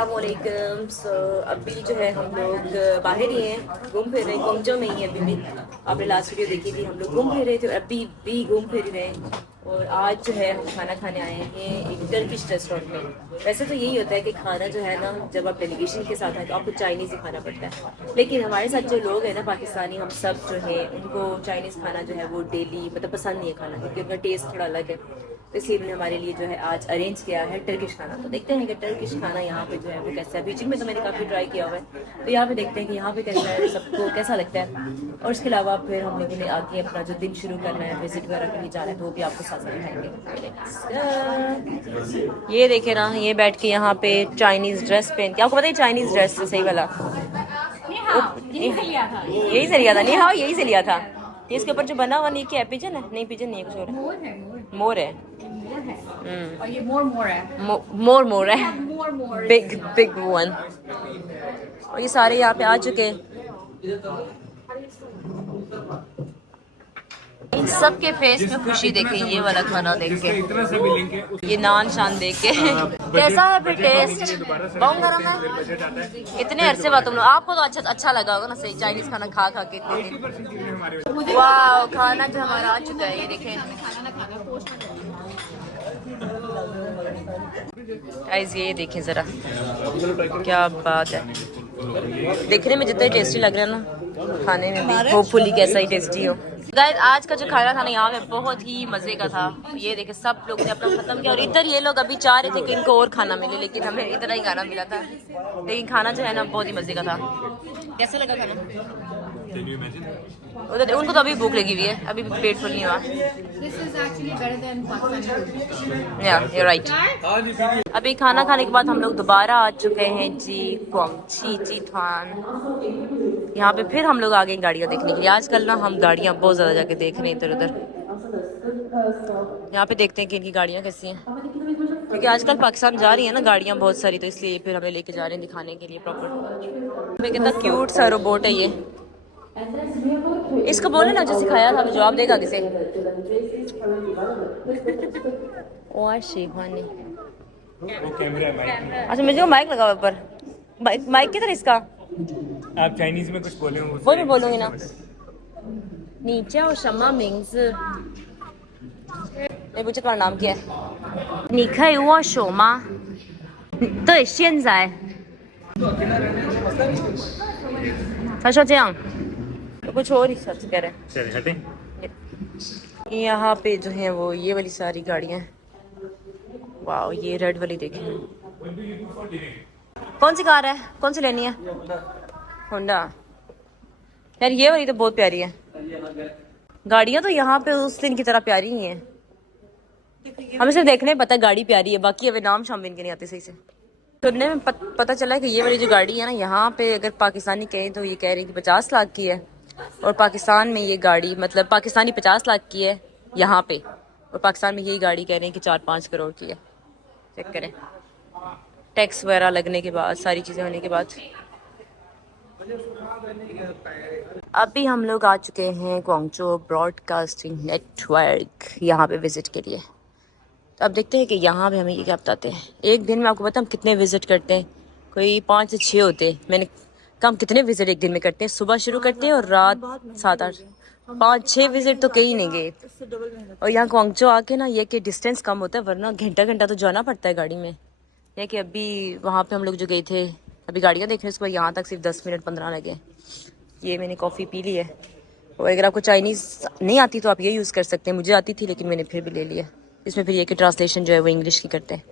अस्सलामुअलैकुम। अभी जो है हम लोग बाहर ही हैं, घूम फिर रहे हैं। गुंगजो में ही अभी भी आपने लास्ट वीडियो देखी थी, हम लोग घूम फिर रहे थे और अभी भी घूम फिर रहे हैं। और आज जो है हम खाना खाने आए हैं एक टर्किश रेस्टोरेंट में। वैसे तो यही होता है कि खाना जो है ना, जब आप डेलीगेशन के साथ हैं तो आपको चाइनीज़ ही खाना पड़ता है, लेकिन हमारे साथ जो लोग हैं ना पाकिस्तानी, हम सब जो है उनको चाइनीज़ खाना जो है वो डेली मतलब पसंद नहीं है खाना, क्योंकि उनका टेस्ट थोड़ा अलग है। तो इसलिए उन्होंने हमारे लिए जो है आज अरेंज किया है टर्किश खाना। तो देखते हैं कि टर्किश खाना यहाँ पे जो है वो कैसा है। बीजिंग में तो मैंने काफ़ी ट्राई किया हुआ है, तो यहाँ पे देखते हैं कि यहाँ पे कैसा है, सबको कैसा लगता है। और उसके अलावा फिर हम लोगों ने आके अपना जो दिन शुरू करना है, विजिट वगैरह के लिए जाना है, तो वो भी आपको साथ दिखाएंगे। ये देखे ना, ये बैठ के यहाँ पे चाइनीज़ ड्रेस पहन के, आपको पता है चाइनीज़ ड्रेस से सही वाला यही से लिया था। नहीं हाँ, यही से लिया था। ये इसके ऊपर जो बना हुआ नहीं, क्या पिजन है? नहीं पिजन नहीं है, कुछ और है। मोर है। और ये मोर है। Big big one. और ये सारे यहाँ पे आ चुके हैं। इन सब के फेस में खुशी देखे ये वाला खाना देख के, ये नान शान देख के। कैसा है फिर टेस्ट? बहुत गरम है। इतने अरसे बाद तुम लोग, आपको तो अच्छा लगा होगा ना सही चाइनीज खाना खा खा के। वाह, खाना जो हमारा आ चुका है, ये देखें गाइस, ये देखें जरा, क्या बात है। देखने में जितना टेस्टी लग रहा है ना, खाने में भी होपफुली कैसा ही टेस्टी हो। गाइस, आज का जो खाना था ना यहाँ पे बहुत ही मजे का था। ये देखे सब लोग ने अपना खत्म किया, और इधर ये लोग अभी चाह रहे थे कि इनको और खाना मिले, लेकिन हमें इतना ही खाना मिला था। लेकिन खाना जो है ना बहुत ही मजे का था। कैसा लगा खाना? उधर उनको तो अभी भूख लगी हुई है, अभी पेट फुल नहीं हुआ। You're right. अभी खाना खाने के बाद हम लोग दोबारा आ चुके हैं जी क्वांगची जी थान। यहाँ पे फिर हम लोग आ गए गाड़ियाँ देखने के लिए। आजकल ना हम गाड़ियाँ बहुत ज़्यादा जाके देख रहे हैं इधर उधर। यहाँ पे देखते हैं कि इनकी गाड़ियाँ कैसी हैं, क्योंकि आजकल पाकिस्तान जा रही है ना गाड़ियाँ बहुत सारी, तो इसलिए फिर हमें लेके जा रहे हैं दिखाने के लिए प्रॉपर। कितना क्यूट सा रोबोट है ये। इसको बोले ना जो सिखाया था, जवाब देगा किसे? और शेफानी। अच्छा, मुझे माइक लगा हुआ ऊपर। माइक किधर इसका? आप चाइनीज में कुछ बोले हो? वो भी बोलूंगी ना। नीचे और शम्मा मिंग्स। मैं पूछे तुम्हारा नाम क्या है? 你可以握手吗？对，现在。他说这样。कुछ और ही सच कह रहे हैं। चलिए हटे। यहाँ पे जो है वो ये वाली सारी गाड़ियाँ। वाह, ये रेड वाली देखें। कौन सी कार है? कौन सी लेनी है? होंडा। यार ये वाली तो बहुत प्यारी है। गाड़ियाँ तो यहाँ पे उस दिन की तरह प्यारी ही हैं। हमें सिर्फ देखने में पता है गाड़ी प्यारी है, बाकी अभी नाम शाम इनके नहीं आते सही से। सुनने में पता चला है कि ये वाली जो गाड़ी है ना, यहाँ पे अगर पाकिस्तानी कहें तो ये कह रहे हैं कि 50 लाख की है, और पाकिस्तान में ये गाड़ी मतलब पाकिस्तानी 50 लाख की है यहाँ पे, और पाकिस्तान में यही गाड़ी कह रहे हैं कि 4-5 करोड़ की है। चेक करें, टैक्स वगैरह लगने के बाद, सारी चीज़ें होने के बाद। अभी हम लोग आ चुके हैं ग्वांगझो ब्रॉडकास्टिंग नेटवर्क यहाँ पे विजिट के लिए। तो अब देखते हैं कि यहाँ पे हमें ये क्या बताते हैं। एक दिन में आपको पता हम कितने विजिट करते हैं? कोई 5 से 6 होते हैं। मैंने कम कितने विजिट एक दिन में करते हैं? सुबह शुरू करते हैं और रात 7-8, 5-6 विजिट तो कहीं नहीं गए। और यहाँ ग्वांगझो आके ना ये कि डिस्टेंस कम होता है, वरना घंटा तो जाना पड़ता है गाड़ी में। यह कि अभी वहाँ पे हम लोग जो गए थे, अभी गाड़ियाँ देख रहे हैं, उसके बाद यहाँ तक सिर्फ 10 मिनट 15 लगे। ये मैंने कॉफ़ी पी ली है। और अगर आपको चाइनीज़ नहीं आती तो आप ये यूज़ कर सकते हैं। मुझे आती थी लेकिन मैंने फिर भी ले लिया। इसमें फिर ये कि ट्रांसलेशन जो है वो इंग्लिश की करते हैं।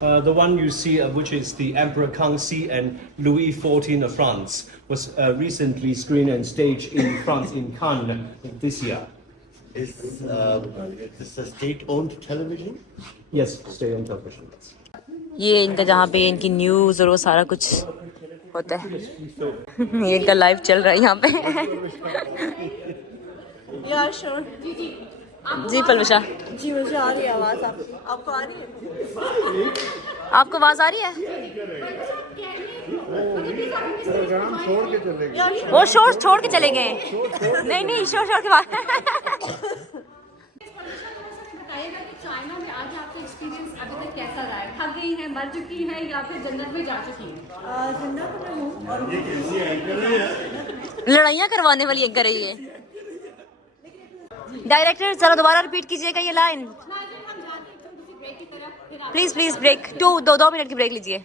The one you see, which is the Emperor Kangxi and Louis XIV of France, was recently screened and staged in France in Cannes this year. Is this a state-owned television? Yes, state-owned television. ये इनका जहाँ पे इनकी news और वो सारा कुछ होता है। ये इनका लाइव चल रहा है यहाँ पे। यार श्योर जी पलवशा जी, मुझे आ रही है आवाज़। आपको आ रही है? आपको आवाज़ आ रही है? वो शोर छोड़ के चले गए। नहीं शोर के बाद बताइएगा कि चाइना में आज आपका एक्सपीरियंस अभी तक कैसा रहा है? थक गई हैं, मर चुकी हैं या फिर जन्नत में जा चुकी हैं? जन्नत में हूँ और लड़ाइयाँ करवाने वाली एंकर है ये। डायरेक्टर जरा दोबारा रिपीट कीजिएगा ये लाइन हम जाते हैं किसी ब्रेक की तरफ, फिर प्लीज प्लीज। ब्रेक दो मिनट की ब्रेक लीजिए।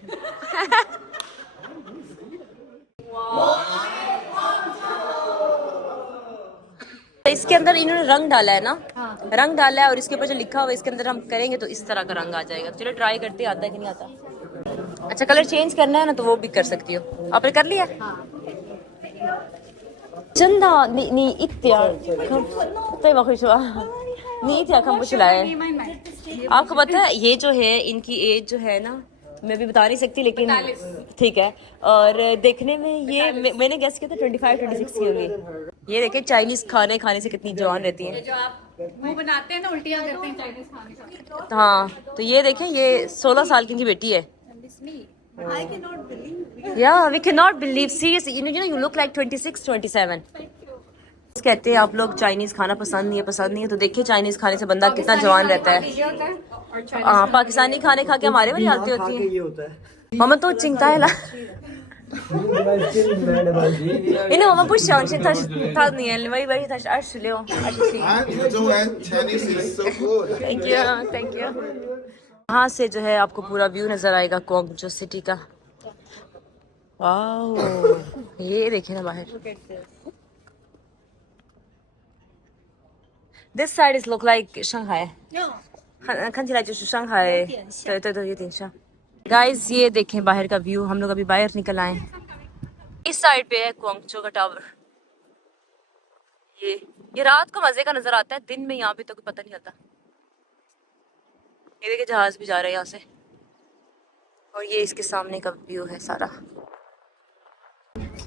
इसके अंदर इन्होंने रंग डाला है ना, रंग डाला है और इसके ऊपर जो लिखा हुआ है इसके अंदर हम करेंगे तो इस तरह का रंग आ जाएगा। चलो ट्राई करते हैं, आता है कि नहीं आता। अच्छा कलर चेंज करना है ना तो वो भी कर सकती हो। आपने कर लिया? चंदा नी इत्या आपको पता है ये जो है इनकी एज जो है ना मैं भी बता नहीं सकती लेकिन ठीक है। और देखने में ये मैंने गेस किया था 25-26 की होगी। ये देखे चाइनीज खाने खाने से कितनी जवान रहती हैं। जो आप मुंह बनाते हैं ना, उल्टियाँ करते हैं चाइनीज खाने का। हाँ तो ये देखें ये 16 साल की इनकी बेटी है। Yeah, we cannot believe seriously. You look like 26-27. कहते हैं आप लोग चाइनीज खाना पसंद नहीं है तो देखिए चाइनीज खाने से बंदा कितना जवान रहता है। हाँ पाकिस्तानी खाने खा के हमारे वाली हालतें होती हैं। मम्मा तो चिंता है ला इन्हें मम्मा पुश जाओ था नहीं है वही वही था अर्श ले थैंक यू। यहाँ से जो है आपको पूरा व्यू नजर आएगा क्वांगजो सिटी का। वाह ये देखे ना बाहर। This side is look like Shanghai. 看起来就是上海。对对对，有点像。Guys ये देखें बाहर का व्यू। हम लोग अभी बाहर निकल आए। इस साइड पे है क्वांगजो का टावर। ये रात को मजे का नजर आता है, दिन में यहाँ पे तो कोई पता नहीं आता। ये देखिए जहाज भी जा रहा है यहाँ से और ये इसके सामने का व्यू है सारा।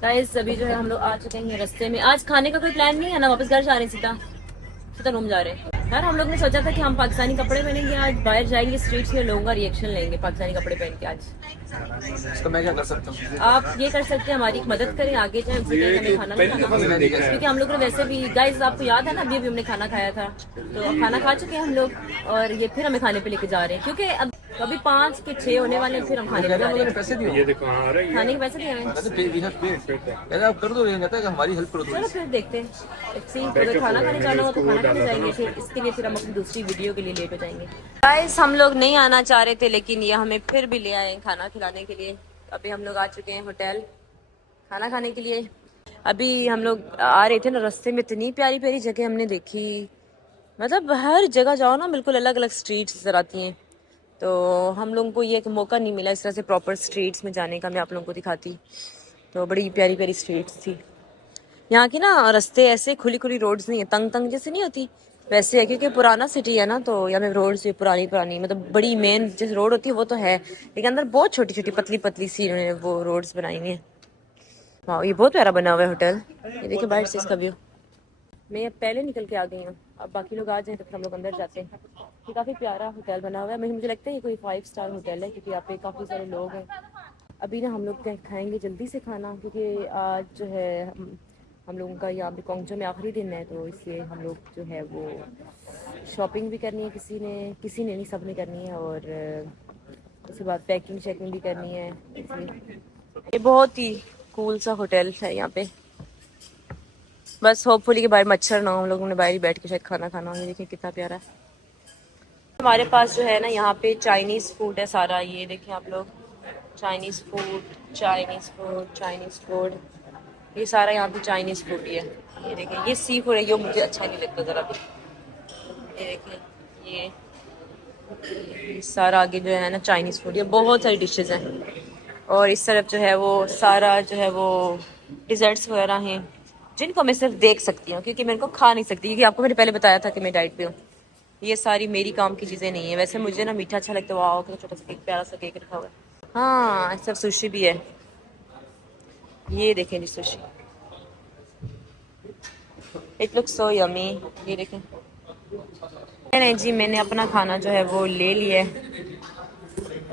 गाइस अभी जो है हम लोग आ चुके हैं रास्ते में। आज खाने का कोई प्लान नहीं है ना, वापस घर जा रहे हैं सीधा रूम जा रहे हैं। यार हम लोग ने सोचा था कि हम पाकिस्तानी कपड़े पहनेंगे, आज बाहर जाएंगे स्ट्रीट्स में लोगों का रिएक्शन लेंगे पाकिस्तानी कपड़े पहन के। आज तो मैं क्या कर सकता हूँ? आप ये कर सकते हैं हमारी मदद करें, आगे जाए हमें खाना नहीं खाना, क्योंकि हम लोग ने वैसे भी गाइस आपको याद है ना अभी हमने खाना खाया था तो खाना खा चुके हैं हम लोग और ये फिर हमें खाने पे लेके जा रहे हैं क्योंकि अब अभी 5 के 6 होने वाले हैं, फिर हम खाने पे जा रहे हैं। पैसे दिए, ये देखो आ रहा है, खाने के पैसे दिए हमें। आप कर दो, हमारी हेल्प करो। चलो फिर देखते हैं, अगर खाना खाने जाना हो तो खाना खाने जाएंगे, फिर इसके लिए फिर हम अपनी दूसरी वीडियो के लिए लेट हो जाएंगे। गाइस हम लोग नहीं आना चाह रहे थे लेकिन ये हमें फिर भी ले आए खाना खिलाने के लिए। अभी हम लोग आ चुके हैं होटल खाना खाने के लिए। अभी हम लोग आ रहे थे ना रास्ते में इतनी प्यारी प्यारी जगह हमने देखी, मतलब हर जगह जाओ ना बिल्कुल अलग अलग स्ट्रीट्स नजर आती हैं। तो हम लोगों को ये मौका नहीं मिला इस तरह से प्रॉपर स्ट्रीट्स में जाने का, मैं आप लोगों को दिखाती। तो बड़ी प्यारी प्यारी स्ट्रीट्स थी यहाँ की ना। रास्ते ऐसे खुली खुली रोड्स नहीं है, तंग तंग जैसे नहीं होती वैसे है, क्योंकि पुराना सिटी है ना तो यहाँ पे रोड्स भी पुरानी मतलब बड़ी मेन जैसे रोड होती है वो तो है, लेकिन अंदर बहुत छोटी छोटी पतली पतली सी इन्होंने वो रोड्स बनाई हुई है। वाह ये बहुत प्यारा बना हुआ है होटल। ये देखिए बाहर से इसका व्यू। मैं पहले निकल के आ गई हूँ, अब बाकी लोग आ जाएं तो फिर हम लोग अंदर जाते हैं। ये काफ़ी प्यारा होटल बना हुआ है, मुझे लगता है ये कोई 5 स्टार होटल है क्योंकि यहाँ पे काफ़ी सारे लोग हैं। अभी ना हम लोग खाएंगे जल्दी से खाना क्योंकि आज जो है हम लोगों का यहाँ पे क्वांगजो में आखिरी दिन है, तो इसलिए हम लोग जो है वो शॉपिंग भी करनी है, किसी ने नहीं सब ने करनी है और उसके बाद पैकिंग शैकिंग भी करनी है। इसलिए ये बहुत ही कूल सा होटल है यहाँ पे। बस होपफुली कि बाहर मच्छर ना हो, हम लोगों ने बाहर ही बैठ के शायद खाना खाना। ये देखिए कितना प्यारा है। हमारे पास जो है ना यहाँ पे चाइनीज़ फूड है सारा। ये देखें आप लोग, चाइनीज़ फूड ये सारा यहाँ पे चाइनीज़ फूड ही है। ये देखें ये सी फूड है, ये मुझे अच्छा नहीं लगता ज़रा भी। ये देखें ये सारा आगे जो है ना चाइनीज़ फूड, ये बहुत सारी डिशेज़ हैं। और इस तरफ जो है वो सारा जो है वो डिज़र्ट्स वगैरह हैं जिनको मैं सिर्फ देख सकती हूँ क्योंकि मैं इनको खा नहीं सकती, क्योंकि आपको मैंने पहले बताया था कि मैं डाइट पे हूँ। ये सारी मेरी काम की चीज़ें नहीं है। वैसे मुझे ना मीठा अच्छा लगता है। वाह कितना छोटा सा केक, प्यारा सा केक रखा हुआ है। हाँ सब सुशी भी है। ये देखें जी sushi, it looks so yummy. ये देखें। नहीं जी मैंने अपना खाना जो है वो ले लिया है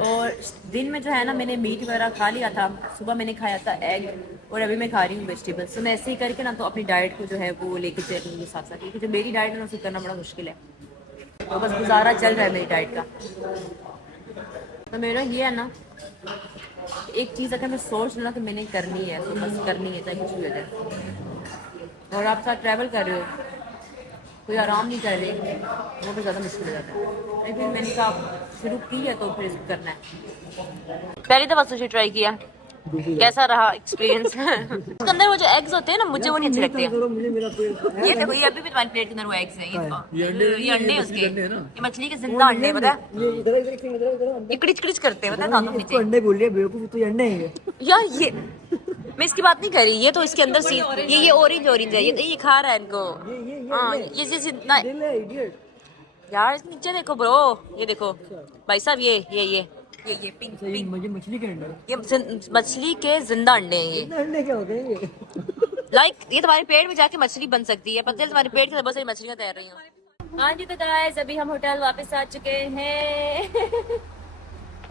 और दिन में जो है ना मैंने मीट वगैरह खा लिया था। सुबह मैंने खाया था एग और अभी मैं खा रही हूँ वेजिटेबल्स। तो मैं ऐसे ही करके ना तो अपनी डाइट को जो है वो लेके चल रही हूँ साथ साथ, क्योंकि जो मेरी डाइट है ना उसको करना बड़ा मुश्किल है। तो बस गुजारा चल रहा है मेरी डाइट का। तो मेरा ये है ना, एक चीज़ अगर मैं सोच लूँ ना तो मैंने करनी है, तो बस करनी है, चाहे कुछ भी हो जाए। और आप साथ ट्रैवल कर रहे हो, कोई आराम नहीं कर रहे, वो भी ज़्यादा मुश्किल हो जाता है। लेकिन मैंने कहा शुरू की है तो फिर करना है। पहली दफ़ा सुशी ट्राई किया, कैसा रहा एक्सपीरियंस? उसके अंदर वो जो एग्स होते हैं ना, मुझे वो नहीं अच्छे लगते हैं। ये देखो, ये अभी भी तुम्हारी प्लेट के अंदर वो एग्स हैं, ये अंडे उसके, ये मछली के जिंदा अंडे, पता है? ये किड़िच किड़िच करते हैं, पता है दांतों के नीचे। अंडे बोलिए बेवकूफ, तो ये अंडे हैं यार ये मैं इसकी बात नहीं कर रही, ये तो इसके अंदर सी ये ऑरेंज है, ये खा रहा है इनको। हाँ ये इडियट। यार इसके नीचे देखो ब्रो, ये देखो भाई साहब, ये पिंक पिंक, मुझे मछली के अंडे, ये मछली के जिंदा अंडे हैं। ये अंडे क्या होते हैं ये? लाइक ये तुम्हारे पेट में जाके मछली बन सकती है, पता है तुम्हारे पेट के अंदर बहुत सारी मछलियां तैर रही हैं। हाँ जी, तो गाइस अभी हम होटल वापस आ चुके हैं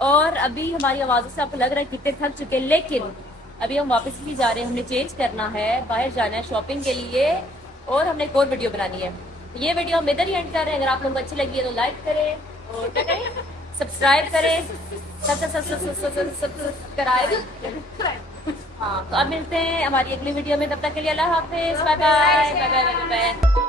और अभी हमारी आवाज़ों से आपको लग रहा है कितने थक चुके हैं, लेकिन अभी हम वापस भी जा रहे हैं। हमने चेंज करना है, बाहर जाना है शॉपिंग के लिए, और हमने एक और वीडियो बनानी है। ये वीडियो हम इधर ही एंड कर रहे हैं। अगर आप लोगों को अच्छी लगी है तो लाइक करें और क्या करें, सब्सक्राइब करें, सब्सक्राइब। हाँ, तो अब मिलते हैं हमारी अगली वीडियो में, तब तक के लिए अल्लाह हाफिज, bye bye bye bye bye.